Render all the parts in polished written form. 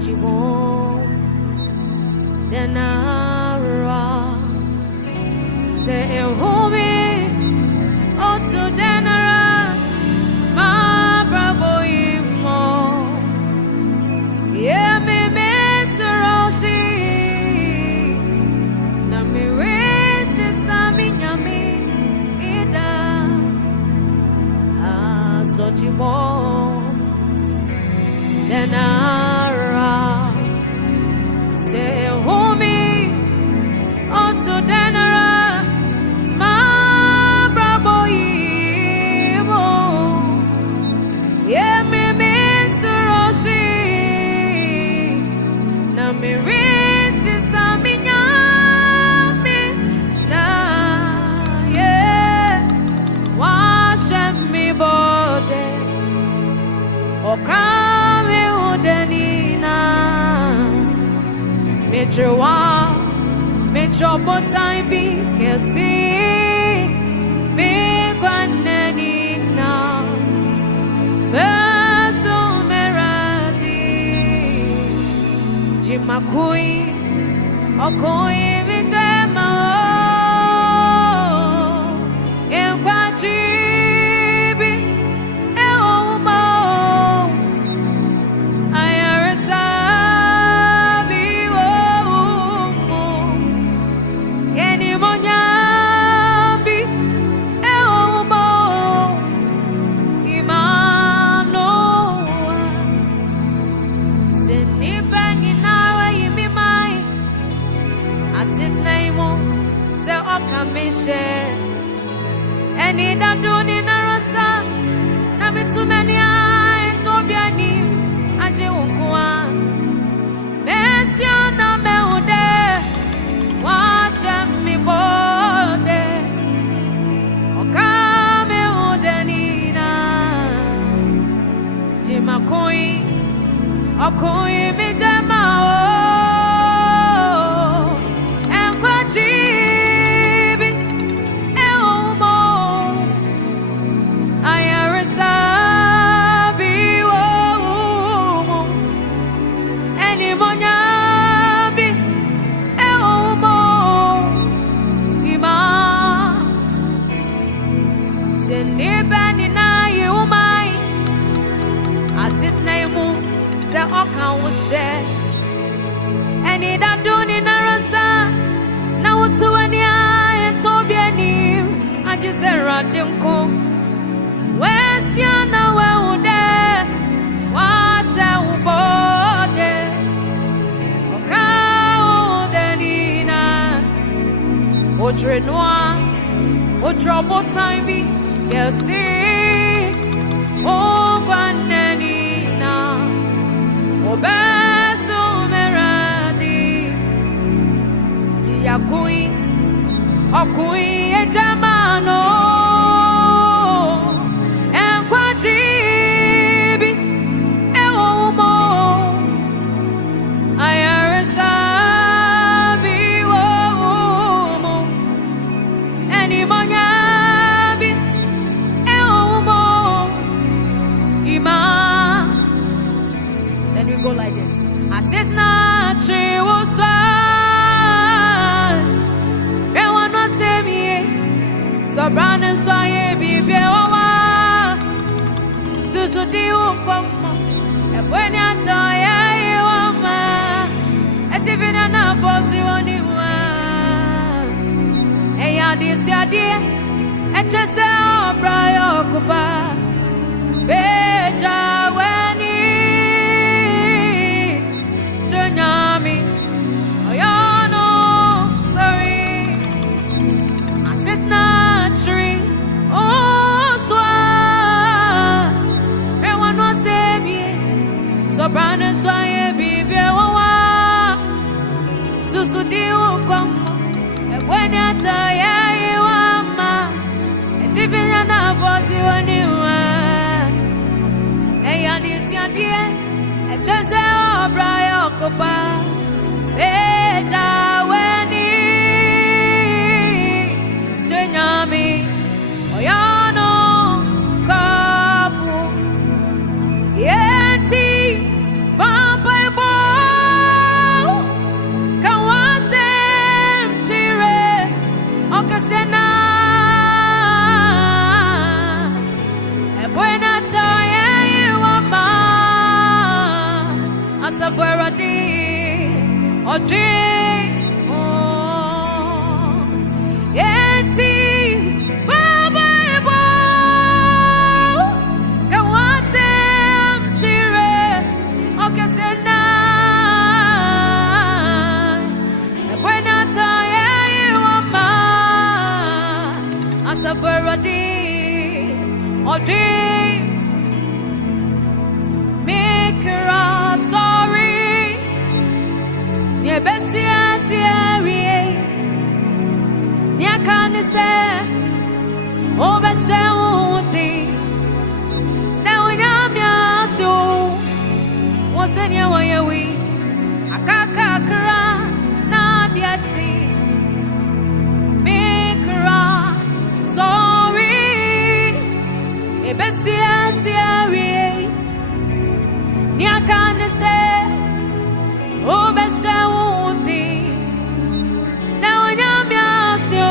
Sochibon Denara Say Home Oto Denara Ma Bravo Imo Yeah me Mesoroshi Na me Resi Sami Nyami Ida Sochibon Denara Say Home Oto Denara Ma Bravo Imo Yeah me Mesoroshi Na me Resi Sami Nyami Na Yeah Washem me bode Okame udenina Metrowa Metropotambi Kesi Megwanenina Beso merati Jimakui Okui Mitema Enkwajibi Eoma Ayarasabi Omo Enimonyambi Eoma Imanoa Senibani Nawa Yimimai Asit Naimo Se Okamishe Eni daduni narosa na mitumenia etobiani aje unkwa Mesio na meude washa mi bode Okame udenina Jimakui Okui mi jamao Enkwajibi Eomo Ayarasabi Omo Enimonyambi Eomo Ima Senibani na yumai Asit na imu Se oka wushe Eni daduni narosa Na utuwania etobiani Ajizera dimko Wesiana weude Washa ubode Oka udenina Otre noa Otrobo timbi Kesi Ogwanenina Obeso meradi Tiyakui Okui ejamano Enkwajibi Eomo Ayarasabi Omo Enimonyambi Eomo Ima Then we go like this Asis na chiwosa Ewanwa semie Sobrane soye bibie owa Susu di ukomo Ebweni atoya iwama Etivina na bosi oniwa Eya disi adie Echese obra yokupa Beja weni Jonyami Oyano Gori Asit na tree Oswa Ewanwa semie Sobrane soye bibie wawa Susu di ukomo Ebweni atoya iwama Etivina na bosi oniwa Eya disi adie Echese obra yokupa Beja weni Jonyami Oyano Kapu Yeti Vampire Boy sorry. Nye besia sieri. Nye kanise. O beshe uti. Ne unyamya su. Wosenye wayewi. Akaka kra na diachi. Mikra sorry. Nye besia sieri. Nye kanise. O beshe uti. Ne unyamya su.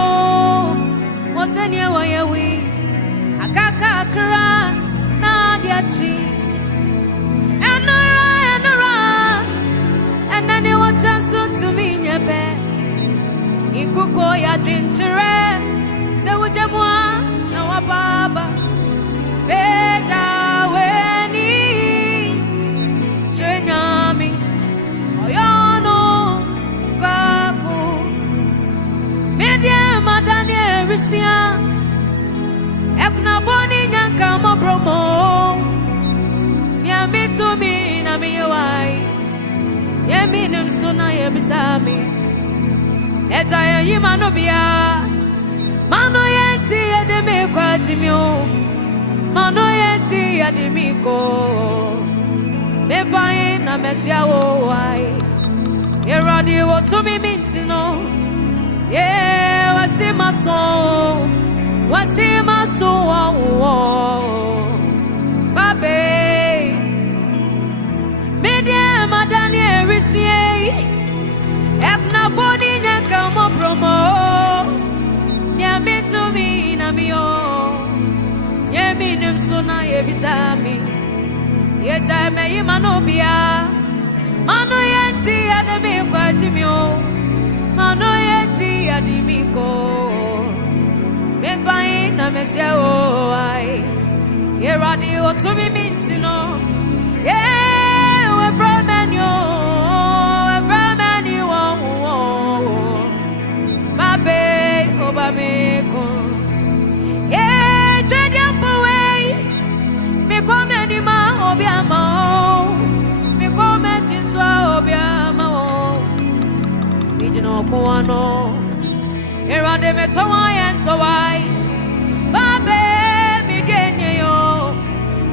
Wosenye wayewi. Akaka kra na diachi. And then you watch us to me, Nyepe. Ikuko ya drinchere. Se ujemwa na wababa. Beja weni. Shenyami. Oyono. Kaku. Media madani erisia. Ekuna boni nyanka mobromo. Nyami to me na miyawai. Yeminim suna yebisami. Eja ye mano bia. Mano yenti yedemi kwa timio. Mano yenti yedemi ko. Mebaye na mesya wo wai. Yeradi wo tumi mintino. Ye wasima so. Wasima so wo. Babe. Media madani erisiye. Ekna boni nyanka mo promo. Nyami to me na miyo. Yemi nimsuna yebisami. Yeja me yimanobia. Mano yenti ademi kwa jimyo. Mano yenti adimiko. Mebaye na meshewo ai. Yeradi otumi mintino. Yeah, we're from you. Obameko. Yeah, dread away. Me come anima obiama. Me come chinswa obiama. Region Okuano. Erade me towai and towai. Babe, me genye yo.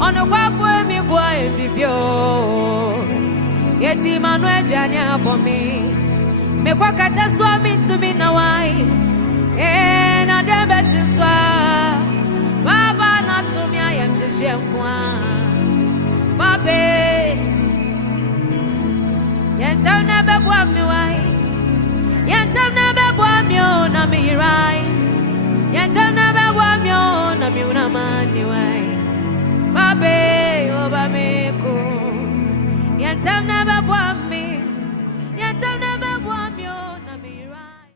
On a wafu me gwa vivyo. Yeti Manuel Dania for me. Me kwa kacha swami to me na wai. Na dembe chinswa. Baba na tumi ayem chishemkwa. Babe. Yentam nebe bwa mi wai. Yentam nebe bwa mi o na mi rai. Yentam nebe bwa mi o na mi unamani wai. Babe, obameko. Yentam nebe bwa